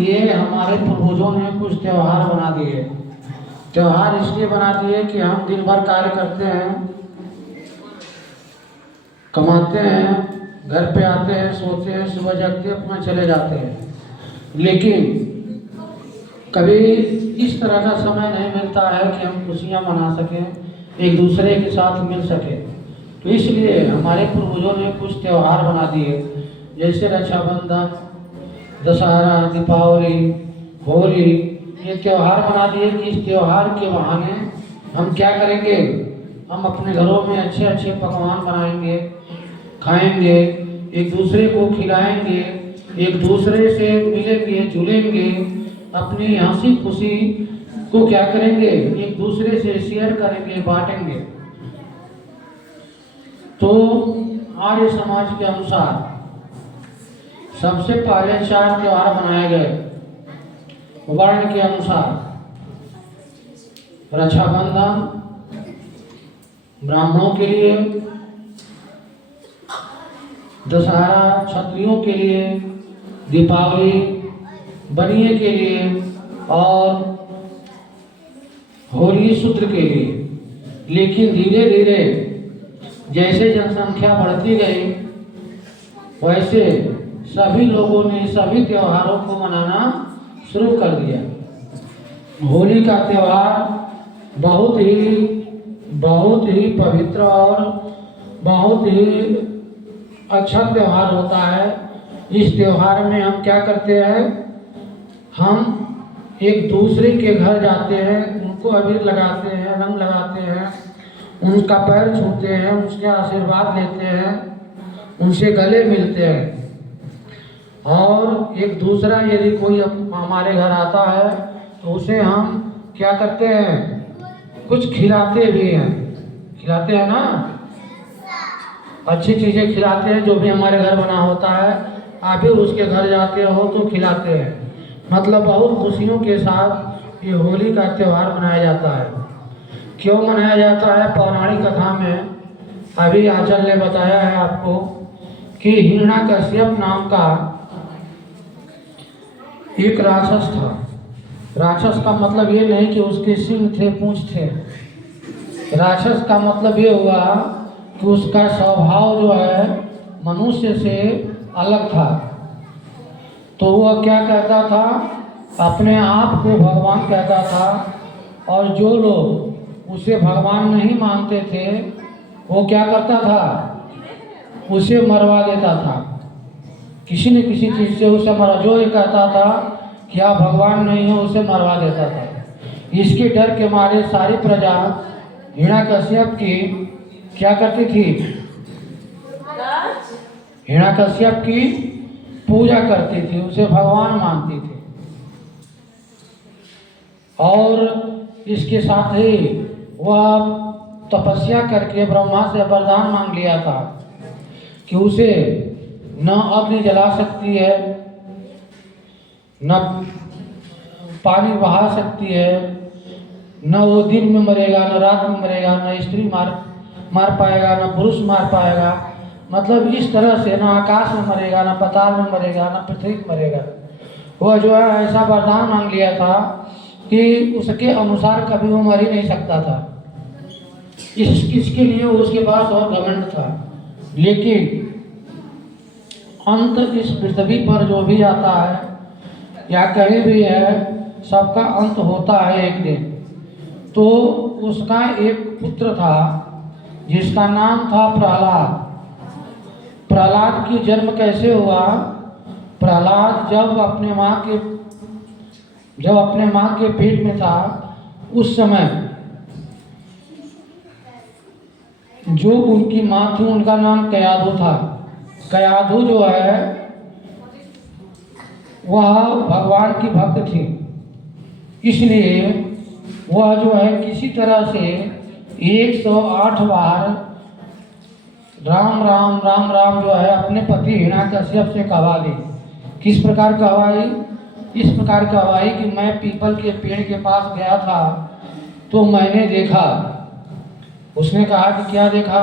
ये हमारे पूर्वजों ने कुछ त्योहार बना दिए। त्योहार इसलिए बना दिए कि हम दिन भर कार्य करते हैं, कमाते हैं, घर पे आते हैं, सोते हैं, सुबह जगते हैं, अपना चले जाते हैं। लेकिन कभी इस तरह का समय नहीं मिलता है कि हम खुशियाँ मना सकें, एक दूसरे के साथ मिल सकें। तो इसलिए हमारे पूर्वजों ने कुछ त्योहार बना दिए, जैसे रक्षाबंधन, दशहरा, दीपावली, होली। ये त्योहार बना दिए कि इस त्योहार के बहाने हम क्या करेंगे, हम अपने घरों में अच्छे अच्छे पकवान बनाएंगे, खाएंगे, एक दूसरे को खिलाएंगे, एक दूसरे से मिलेंगे जुलेंगे, अपनी हंसी खुशी को क्या करेंगे, एक दूसरे से शेयर करेंगे, बांटेंगे। तो आर्य समाज के अनुसार सबसे पहले 4 त्योहार बनाए गए वर्ण के अनुसार। रक्षाबंधन ब्राह्मणों के लिए, दशहरा क्षत्रियों के लिए, दीपावली बनिए के लिए और होली शूद्र के लिए। लेकिन धीरे धीरे जैसे जनसंख्या बढ़ती गई, वैसे सभी लोगों ने सभी त्योहारों को मनाना शुरू कर दिया। होली का त्योहार बहुत ही पवित्र और बहुत ही अच्छा त्योहार होता है। इस त्योहार में हम क्या करते हैं, हम एक दूसरे के घर जाते हैं, उनको अबीर लगाते हैं, रंग लगाते हैं, उनका पैर छूते हैं, उसके आशीर्वाद लेते हैं, उनसे गले मिलते हैं। और एक दूसरा यदि कोई हमारे घर आता है तो उसे हम क्या करते हैं, कुछ खिलाते भी हैं। खिलाते हैं ना, अच्छी चीज़ें खिलाते हैं। जो भी हमारे घर बना होता है, आप भी उसके घर जाते हो तो खिलाते हैं। मतलब बहुत खुशियों के साथ ये होली का त्यौहार मनाया जाता है। क्यों मनाया जाता है, पौराणिक कथा में अभी आचल ने बताया है आपको कि हिरण्याकश्यप नाम का एक राक्षस था। राक्षस का मतलब ये नहीं कि उसके सिंह थे, पूंछ थे। राक्षस का मतलब ये हुआ कि उसका स्वभाव जो है मनुष्य से अलग था। तो वह क्या कहता था, अपने आप को भगवान कहता था, और जो लोग उसे भगवान नहीं मानते थे वो क्या करता था, उसे मरवा देता था। किसी न किसी चीज़ से उसे मरा, जो ये कहता था कि आप भगवान नहीं है, उसे मरवा देता था। इसके डर के मारे सारी प्रजा हिरण्याकश्यप की क्या करती थी, हिरण्याकश्यप की पूजा करती थी, उसे भगवान मानती थी। और इसके साथ ही वह तपस्या करके ब्रह्मा से वरदान मांग लिया था कि उसे न अग्नि जला सकती है, न पानी बहा सकती है, न वो दिन में मरेगा, न रात में मरेगा, न स्त्री मार पाएगा, न पुरुष मार पाएगा। मतलब इस तरह से न आकाश में मरेगा, न पाताल में मरेगा, न पृथ्वी में मरेगा। वह जो है ऐसा वरदान मांग लिया था कि उसके अनुसार कभी वो मर ही नहीं सकता था। इसके लिए उसके पास और घमंड था। लेकिन अंत इस पृथ्वी पर जो भी आता है या कहीं भी है, सबका अंत होता है एक दिन। तो उसका एक पुत्र था जिसका नाम था प्रहलाद। प्रहलाद की जन्म कैसे हुआ, प्रहलाद जब अपने माँ के पेट में था, उस समय जो उनकी माँ थी उनका नाम कयाधु था। कयाधु जो है वह भगवान की भक्त थी, इसलिए वह जो है किसी तरह से 108 बार राम राम राम राम जो है अपने पति हिरण्याकश्यप से कहवा दी। किस प्रकार कहवाई, इस प्रकार कहवाई कि मैं पीपल के पेड़ के पास गया था तो मैंने देखा। उसने कहा कि क्या देखा,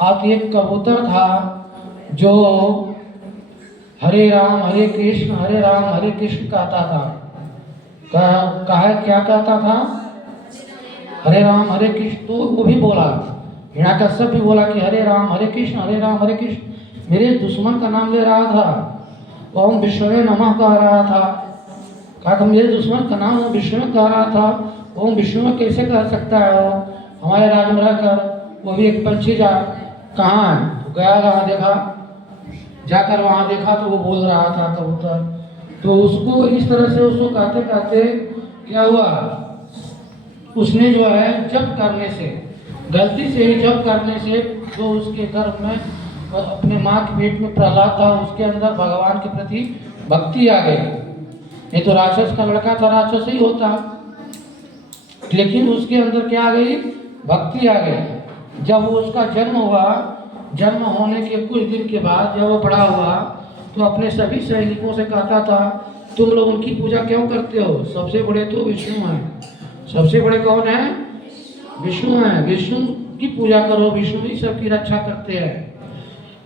आप, एक कबूतर था जो हरे राम हरे कृष्ण कहता था। कहा क्या कहता था? हरे राम हरे कृष्ण। तो वो भी बोला, हिरण्यकश्यप भी बोला कि हरे राम हरे कृष्ण। मेरे दुश्मन का नाम ले रहा था। ओम विष्णु नमः कह रहा था। कहा कि मेरे दुश्मन का नाम ओम विष्णु कह रहा था। ओम विष्णु कैसे कह सकता है वो? हमारे राज्य में रहकर वो भी एक पंछी जा कहाँ है? तो गया वहाँ देखा, जाकर वहाँ देखा तो वो बोल रहा था कबूतर। तो उसको इस तरह से उसको कहते कहते क्या हुआ, उसने जो है जप करने से, गलती से ही जप करने से, जो उसके गर्भ में अपने माँ के पेट में प्रहलाद था, उसके अंदर भगवान के प्रति भक्ति आ गई। ये तो राक्षस का लड़का था, राक्षस ही होता, लेकिन उसके अंदर क्या आ गई? भक्ति आ गई। जब उसका जन्म हुआ, जन्म होने के कुछ दिन के बाद जब वो बड़ा हुआ तो अपने सभी सैनिकों से कहता था, तुम लोग उनकी पूजा क्यों करते हो? सबसे बड़े तो विष्णु हैं। सबसे बड़े कौन है? विष्णु हैं। विष्णु की पूजा करो, विष्णु ही सबकी रक्षा करते हैं।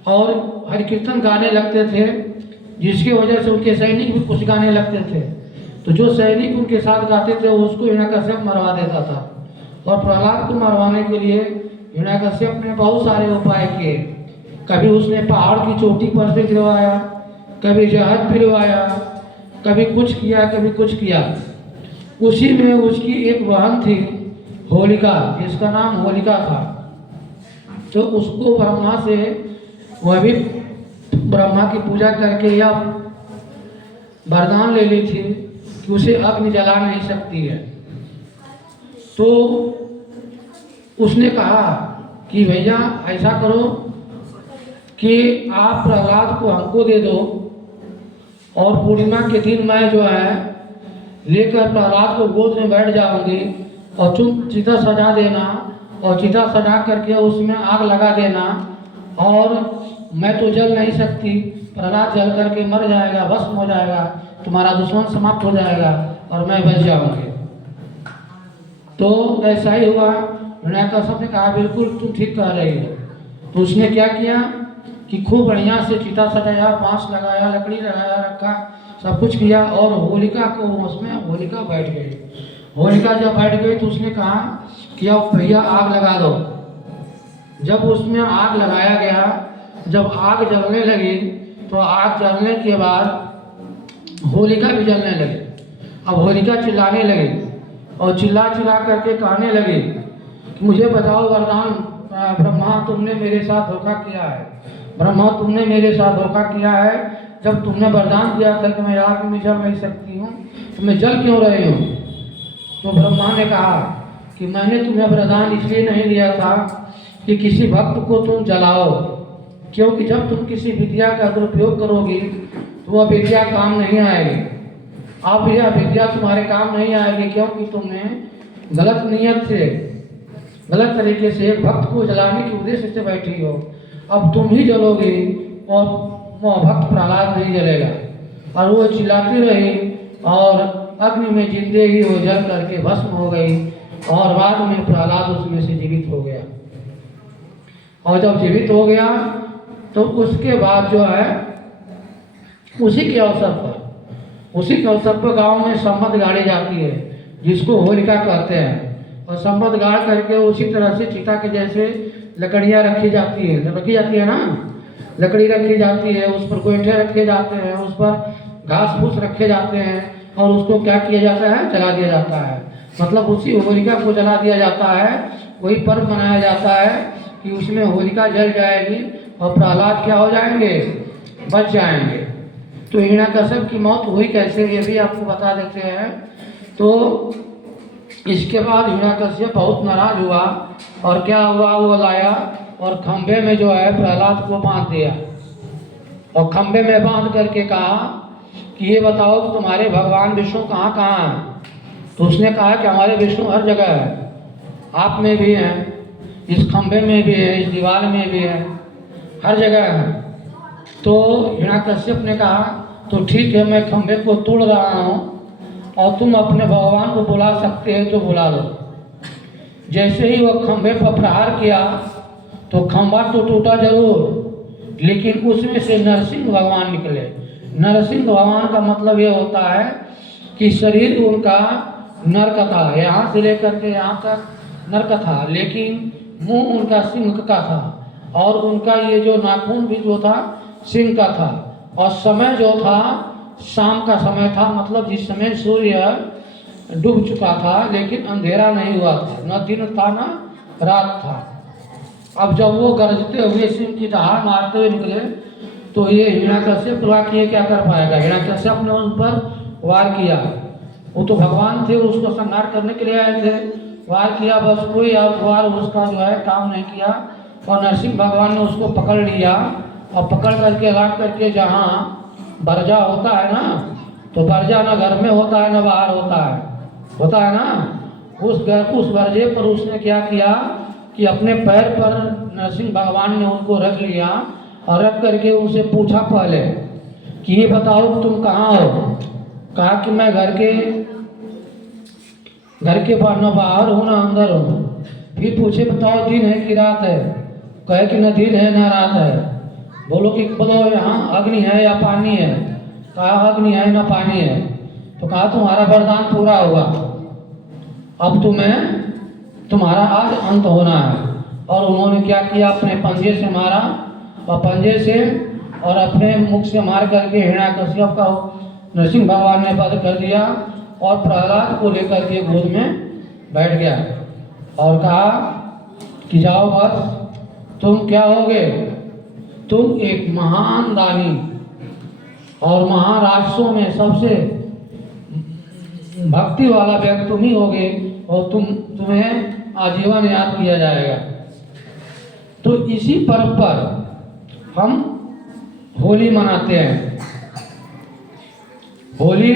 और हरि कीर्तन गाने लगते थे, जिसकी वजह से उनके सैनिक भी कुछ गाने लगते थे। तो जो सैनिक उनके साथ गाते थे उसको हिरण्यकश्यप मरवा देता था। और प्रहलाद को मरवाने के लिए हिरण्यकश्यप ने बहुत सारे उपाय किए। कभी उसने पहाड़ की चोटी पर से गिरवाया, कभी जहाज पिलवाया, कभी कुछ किया, कभी कुछ किया। उसी में उसकी एक बहन थी होलिका, जिसका नाम होलिका था। तो उसको ब्रह्मा से, वह भी ब्रह्मा की पूजा करके या वरदान ले ली थी कि उसे अग्नि जला नहीं सकती है। तो उसने कहा कि भैया ऐसा करो कि आप प्रहलाद को हमको दे दो, और पूर्णिमा के दिन मैं जो है लेकर प्रहलाद को गोद में बैठ जाऊंगी, और तुम चिता सजा देना, और चिता सजा करके उसमें आग लगा देना, और मैं तो जल नहीं सकती, प्रहलाद जल करके मर जाएगा, भस्म हो जाएगा, तुम्हारा दुश्मन समाप्त हो जाएगा और मैं बच जाऊंगी। तो ऐसा ही हुआ। हिरण्यकश्यप ने कहा बिल्कुल तुम ठीक कह रही हो। तो उसने क्या किया कि खूब बढ़िया से चिता सजाया, बांस लगाया, लकड़ी लगाया, रखा, सब कुछ किया, और होलिका को उसमें होलिका बैठ गई। होलिका जब बैठ गई तो उसने कहा कि अब भैया आग लगा दो। जब उसमें आग लगाया गया, जब आग जलने लगी तो आग जलने के बाद होलिका भी जलने लगी। अब होलिका चिल्लाने लगी और चिल्ला चिल्ला करके कहने लगी कि मुझे बताओ वरदान, ब्रह्मा तुमने मेरे साथ धोखा किया है, ब्रह्मा तुमने मेरे साथ धोखा किया है। जब तुमने वरदान दिया था कि मैं आग में जल नहीं सकती हूँ, तो मैं जल क्यों रही हूँ? तो ब्रह्मा ने कहा कि मैंने तुम्हें वरदान इसलिए नहीं दिया था कि किसी भक्त को तुम जलाओ, क्योंकि जब तुम किसी विद्या का दुरुपयोग करोगी तो वह विद्या काम नहीं आएगी। अब यह विद्या तुम्हारे काम नहीं आएगी, क्योंकि तुमने गलत नियत से, गलत तरीके से एक भक्त को जलाने के उद्देश्य से बैठी हो। अब तुम ही जलोगे और वह भक्त प्रहलाद नहीं जलेगा। और वो चिल्लाती रही और अग्नि में जिंदे ही वो जल करके भस्म हो गई, और बाद में प्रहलाद उसमें से जीवित हो गया। और जब जीवित हो गया तो उसके बाद जो है उसी के अवसर पर गांव में संपत गाड़ी जाती है, जिसको होलिका कहते हैं। और संपत गाड़ करके उसी तरह से चिता के जैसे लकड़ियाँ रखी जाती है ना, लकड़ी रखी जाती है, उस पर गोईठे रखे जाते हैं, उस पर घास फूस रखे जाते हैं, और उसको क्या किया जाता है? जला दिया जाता है। मतलब उसी होलिका को जला दिया जाता है। वही पर्व मनाया जाता है कि उसमें होलिका जल जाएगी और प्रहलाद क्या हो जाएंगे? बच जाएंगे। तो हिरण्यकश्यप की मौत हुई कैसे, ये भी आपको बता देते हैं। तो इसके बाद हिरण्यकश्यप बहुत नाराज हुआ, और क्या हुआ, वो लाया और खंभे में जो है प्रहलाद को बांध दिया, और खंभे में बांध करके कहा कि ये बताओ कि तुम्हारे भगवान विष्णु कहाँ कहाँ हैं? तो उसने कहा कि हमारे विष्णु हर जगह है, आप में भी हैं, इस खंभे में भी है, इस दीवार में भी है, हर जगह है। तो हिरण्यकश्यप ने कहा तो ठीक है, मैं खंभे को तोड़ रहा हूँ, और तुम अपने भगवान को बुला सकते हो तो बुला लो। जैसे ही वह खंभे पर प्रहार किया तो खंभा तो टूटा जरूर, लेकिन उसमें से नरसिंह भगवान निकले। नरसिंह भगवान का मतलब ये होता है कि शरीर उनका नर का था, यहाँ से लेकर के यहाँ तक नर का था, लेकिन मुंह उनका सिंह का था, और उनका ये जो नाखून भी जो था सिंह का था, और समय जो था शाम का समय था, मतलब जिस समय सूर्य डूब चुका था लेकिन अंधेरा नहीं हुआ था, न दिन था न रात था। अब जब वो गरजते हुए सिंह की दहाड़ मारते हुए निकले तो ये हिरण्याकश्यप किए क्या कर पाएगा। हिरण्याकश्यप ने उन पर वार किया, वो तो भगवान थे, उसको संहार करने के लिए आए थे, वार किया, बस कोई वार उसका जो है काम नहीं किया, और नरसिंह भगवान ने उसको पकड़ लिया, और पकड़ करके ला करके जहाँ बरजा होता है ना, तो बरजा न घर में होता है न बाहर होता है ना, उस बरजे पर उसने क्या किया कि अपने पैर पर नरसिंह भगवान ने उनको रख लिया, और रख करके उनसे पूछा पहले कि ये बताओ तुम कहाँ हो। कहा कि मैं घर के न बाहर हूँ ना अंदर हूँ। फिर पूछे बताओ दिन है कि रात है। कहे कि न दिन है न रात है। बोलो यहाँ अग्नि है या पानी है। कहा अग्नि है न पानी है। तो कहा तुम्हारा वरदान पूरा होगा, अब तुम्हारा आज अंत होना है। और उन्होंने क्या किया, अपने पंजे से मारा, और पंजे से और अपने मुख से मार करके हिरण्याकश्यप का नरसिंह भगवान ने वध कर दिया, और प्रहलाद को लेकर के गोद में बैठ गया और कहा कि जाओ बस तुम क्या होगे, तुम एक महान दानी और महाराष्ट्रों में सबसे भक्ति वाला व्यक्ति तुम ही होगे, और तुम्हें आजीवन याद किया जाएगा। तो इसी पर्व पर हम होली मनाते हैं। होली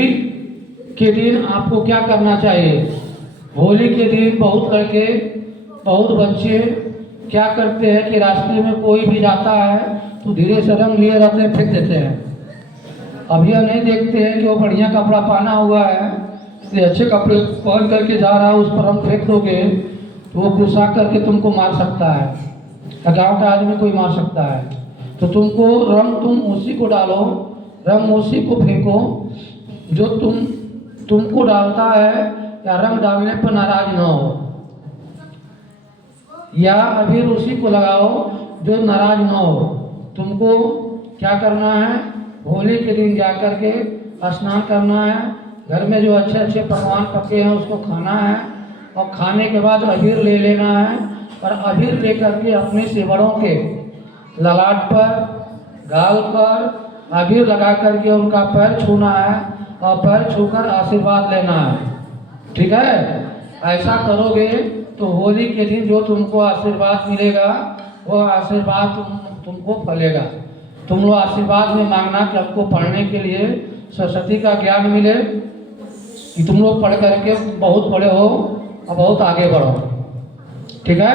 के दिन आपको क्या करना चाहिए। होली के दिन बहुत बच्चे क्या करते हैं कि रास्ते में कोई भी जाता है तो धीरे से रंग लिए रहते हैं, फेंक देते हैं। अब यह नहीं देखते हैं कि वो बढ़िया कपड़ा पहना हुआ है, इसलिए अच्छे कपड़े पहन करके जा रहा है, उस पर हम फेंक दोगे तो वो गुस्सा करके तुमको मार सकता है, गाँव का आदमी कोई मार सकता है। तो तुम उसी को डालो, रंग उसी को फेंको जो तुमको डालता है, या रंग डालने पर नाराज ना हो, या अबीर उसी को लगाओ जो नाराज ना हो। तुमको क्या करना है, होली के दिन जा कर के स्नान करना है, घर में जो अच्छे अच्छे पकवान पके हैं उसको खाना है, और खाने के बाद अबीर ले लेना है, और अबीर लेकर के अपने से बड़ों के ललाट पर, गाल पर अबीर लगा करके उनका पैर छूना है, और पैर छूकर आशीर्वाद लेना है। ठीक है, ऐसा करोगे तो होली के दिन जो तुमको आशीर्वाद मिलेगा वो आशीर्वाद तुमको फलेगा। तुम लोग आशीर्वाद में मांगना कि हमको पढ़ने के लिए सरस्वती का ज्ञान मिले, कि तुम लोग पढ़ करके बहुत बड़े हो और बहुत आगे बढ़ो। ठीक है।